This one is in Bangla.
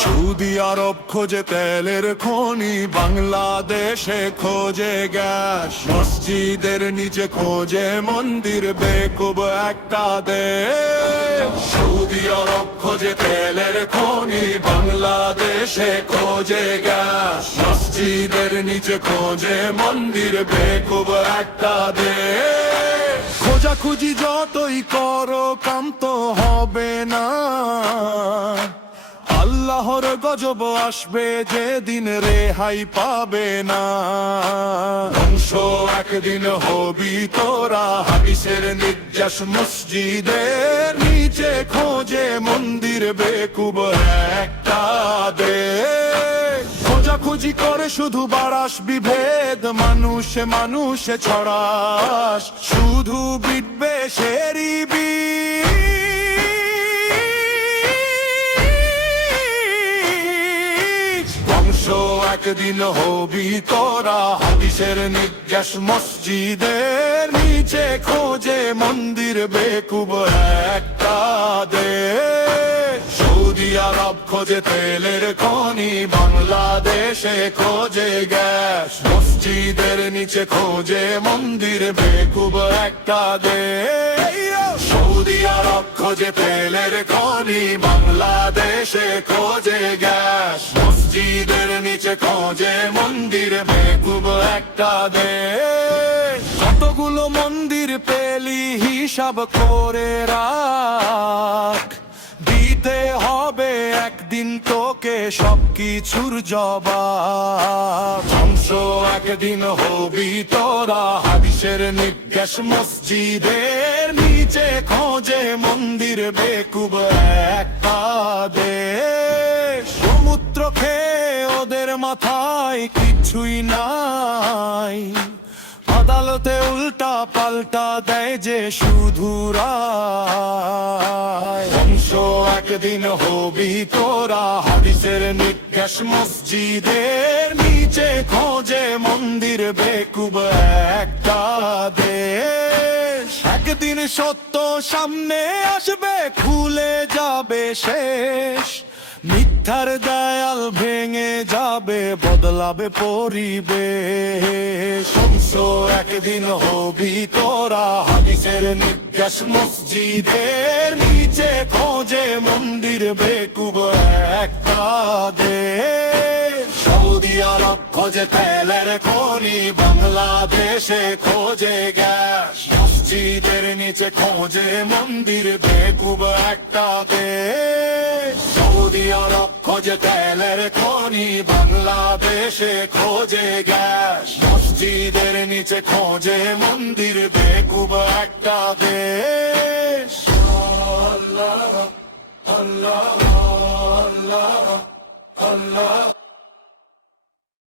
সৌদি আরব খোঁজে তেলের খনি, বাংলাদেশে খোঁজে গ্যাস। মসজিদের নিচে খোঁজে মন্দির, বেকুব একটা দেশ। সৌদি আরব খোঁজে তেলের খনি, বাংলাদেশে খোঁজে গ্যাস। মসজিদের নিচে খোঁজে মন্দির, বেকুব একটা দেশ। খোঁজাখুঁজি যতই করো কাম তো হবে না, আল্লাহর গজব আসবে যেদিন রেহাই পাবে না। ধ্বংস একদিন হবি তোরা, হাদিসের নির্যাস। মসজিদের নিচে খোঁজে মন্দির, বেকুব একটা দেশ। খোঁজাখুঁজি করে শুধু বাড়াস বিভেদ, মানুষে মানুষে ছড়াস শুধু বিদ্বেষেরই বীজ। ধ্বংস একদিন হবি তোরা, হাদিসের নির্যাস। মসজিদের নিচে খোঁজে মন্দির, বেকুব একটা দেশ। সৌদি আরব খোঁজে তেলের খনি, বাংলাদেশে খোঁজে গ্যাস। মসজিদের নিচে খোঁজে মন্দির, বেকুব একটা দেশ। সৌদি আরব খোঁজে তেলের খনি, বাংলাদেশে খোঁজে গ্যাস। মসজিদের নিচে খোঁজে মন্দির, বেকুব একটা দেশ। কতগুলো মন্দির পেলি হিসাব করে রাখ, দিতে হবে একদিন তোকে সবকিছুর জবাব। ধ্বংস একদিন হবি তোরা, হাদিসের নির্যাস। মসজিদের নিচে খোঁজে মন্দির, বেকুব একটা দেশ। সমুদ্র খেয়ে ওদের মাথায় কিছুই নাই, আদালতে উল্টা পাল্টা দেয় যে শুধু রায়। ধ্বংস একদিন হবি তোরা, হাদিসের নির্যাস। মসজিদের নিচে খোঁজে মন্দির, বেকুব একটা দেশ। একদিন সত্য সামনে আসবে, খুলে যাবে শেষ। মিথ্যার দেয়াল ভেঙে যাবে, বদলাবে পরিবেশ। ধ্বংস একদিন হবি তোরা, হাদিসের নির্যাস। মসজিদের নিচে খোঁজে মন্দির, বেকুব একটা দেশ। সৌদি আরব খোঁজে তেলের খনি, বাংলাদেশে খোঁজে গ্যাস। মসজিদের নিচে খোঁজে মন্দির, বেকুব একটা দেশ। সৌদি আরব খোঁজে তেলের খনি, বাংলাদেশে খোঁজে গ্যাস। মসজিদের নিচে খোঁজে মন্দির, বেকুব একটা দেশ। আল্লাহ আল্লাহ আল্লাহ আল্লাহ।